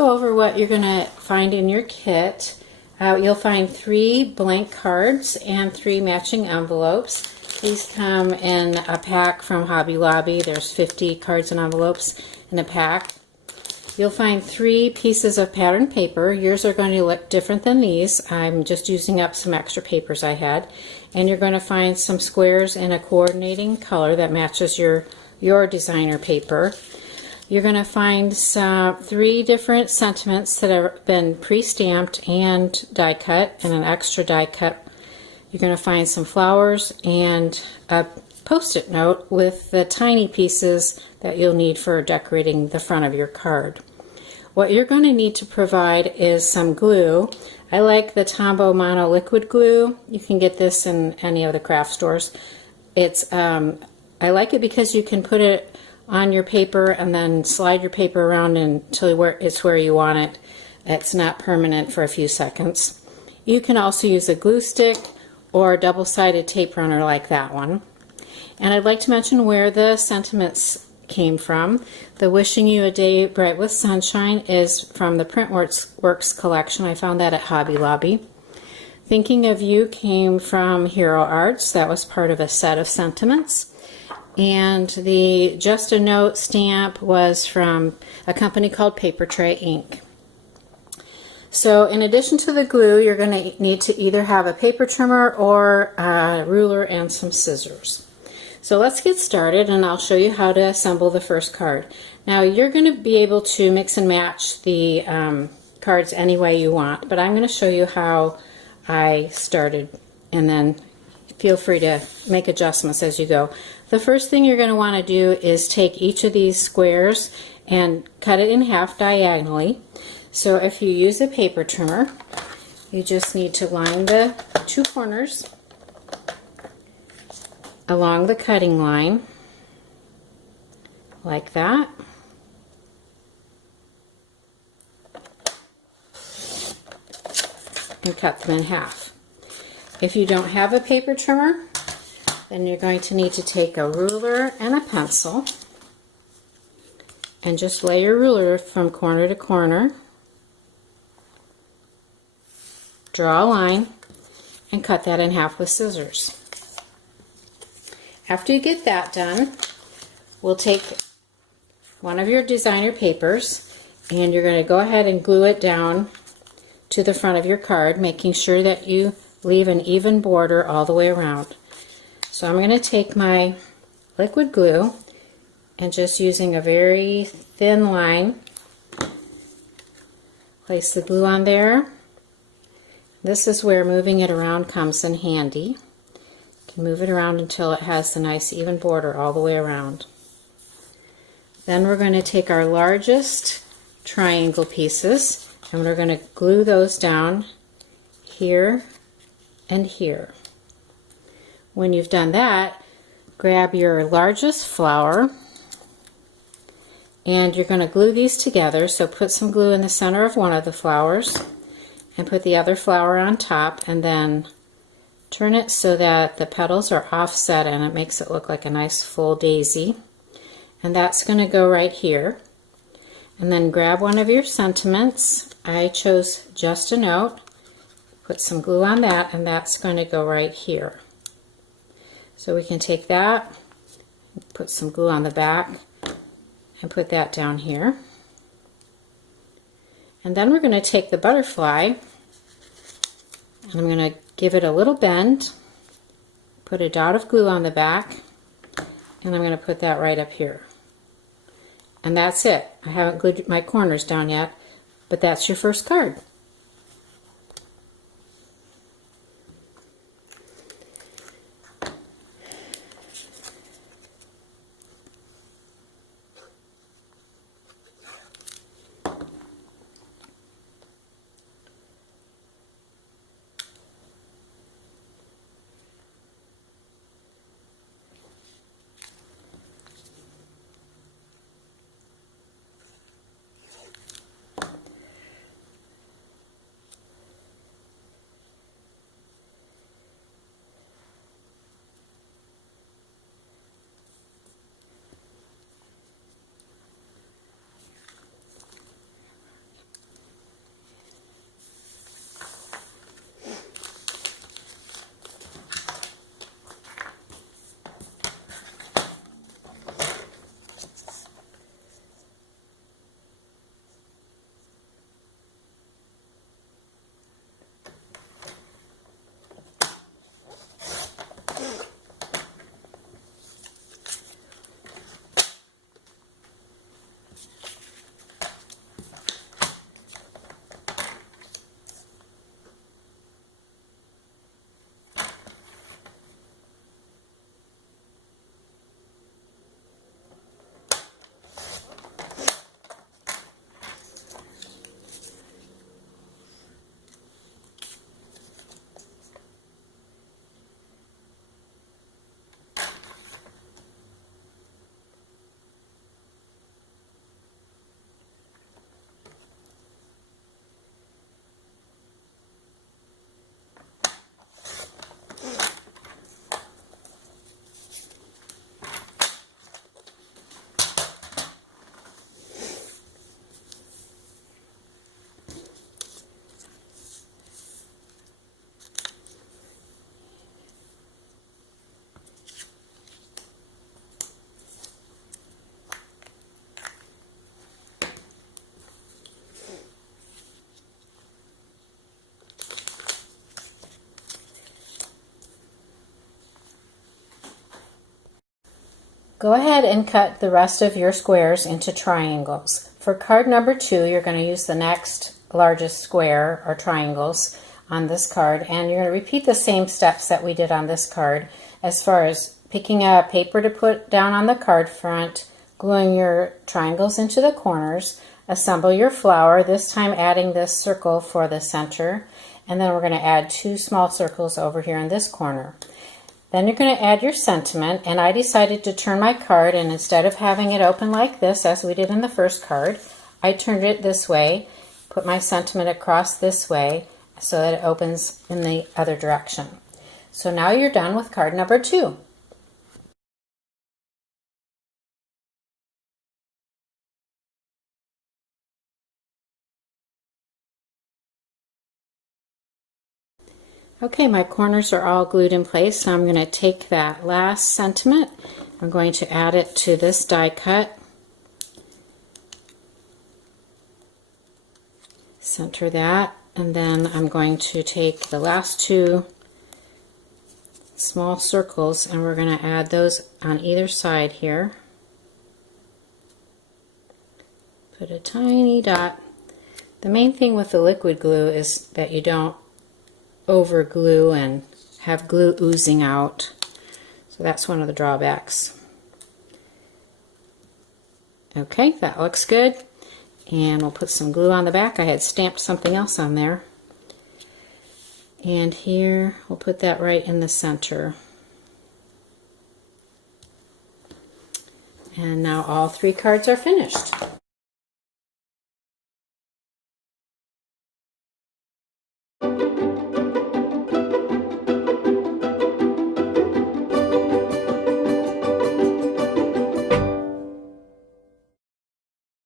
go over what you're going to find in your kit. You'll find 3 blank cards and 3 matching envelopes. These come in a pack from Hobby Lobby. There's 50 cards and envelopes in a pack. You'll find 3 pieces of pattern paper. Yours are going to look different than these. I'm just using up some extra papers I had. And you're going to find some squares in a coordinating color that matches your designer paper. You're going to find 3 different sentiments that have been pre-stamped and die cut, and an extra die cut. You're going to find some flowers and a post-it note with the tiny pieces that you'll need for decorating the front of your card. What you're going to need to provide is some glue. I like the Tombow Mono Liquid Glue. You can get this in any of the craft stores. I like it because you can put it on your paper and then slide your paper around until it's where you want it. It's not permanent for a few seconds. You can also use a glue stick or a double-sided tape runner like that one. And I'd like to mention where the sentiments came from. The Wishing You a Day Bright with Sunshine is from the Printworks collection. I found that at Hobby Lobby. Thinking of You came from Hero Arts. That was part of a set of sentiments. And the Just a Note stamp was from a company called Paper Tray Ink. So in addition to the glue, you're going to need to either have a paper trimmer or a ruler and some scissors. So let's get started, and I'll show you how to assemble the first card. Now you're going to be able to mix and match the cards any way you want, but I'm going to show you how I started, and then feel free to make adjustments as you go. The first thing you're going to want to do is take each of these squares and cut it in half diagonally. So if you use a paper trimmer, you just need to line the 2 corners along the cutting line like that. And cut them in half. If you don't have a paper trimmer, then you're going to need to take a ruler and a pencil and just lay your ruler from corner to corner, draw a line, and cut that in half with scissors. After you get that done, we'll take one of your designer papers and you're going to go ahead and glue it down to the front of your card, making sure that you leave an even border all the way around. So I'm going to take my liquid glue and just using a very thin line, place the glue on there. This is where moving it around comes in handy. You can move it around until it has the nice even border all the way around. Then we're going to take our largest triangle pieces and we're going to glue those down here and here. When you've done that, grab your largest flower and you're going to glue these together. So put some glue in the center of one of the flowers and put the other flower on top, and then turn it so that the petals are offset and it makes it look like a nice full daisy. And that's going to go right here. And then grab one of your sentiments. I chose Just a Note. Put some glue on that, and that's going to go right here. So we can take that, put some glue on the back, and put that down here. And then we're going to take the butterfly, and I'm going to give it a little bend, put a dot of glue on the back, and I'm going to put that right up here. And that's it. I haven't glued my corners down yet, but that's your first card. Go ahead and cut the rest of your squares into triangles. For card number 2, you're going to use the next largest square or triangles on this card, and you're going to repeat the same steps that we did on this card as far as picking a paper to put down on the card front, gluing your triangles into the corners, assemble your flower, this time adding this circle for the center, and then we're going to add 2 small circles over here in this corner. Then you're going to add your sentiment, and I decided to turn my card, and instead of having it open like this as we did in the first card, I turned it this way, put my sentiment across this way so that it opens in the other direction. So now you're done with card number 2. Okay, my corners are all glued in place, so I'm going to take that last sentiment, I'm going to add it to this die cut, center that, and then I'm going to take the last 2 small circles and we're going to add those on either side here. Put a tiny dot. The main thing with the liquid glue is that you don't over glue and have glue oozing out. So that's one of the drawbacks. Okay, that looks good. And we'll put some glue on the back. I had stamped something else on there. And here, we'll put that right in the center. And now all 3 cards are finished.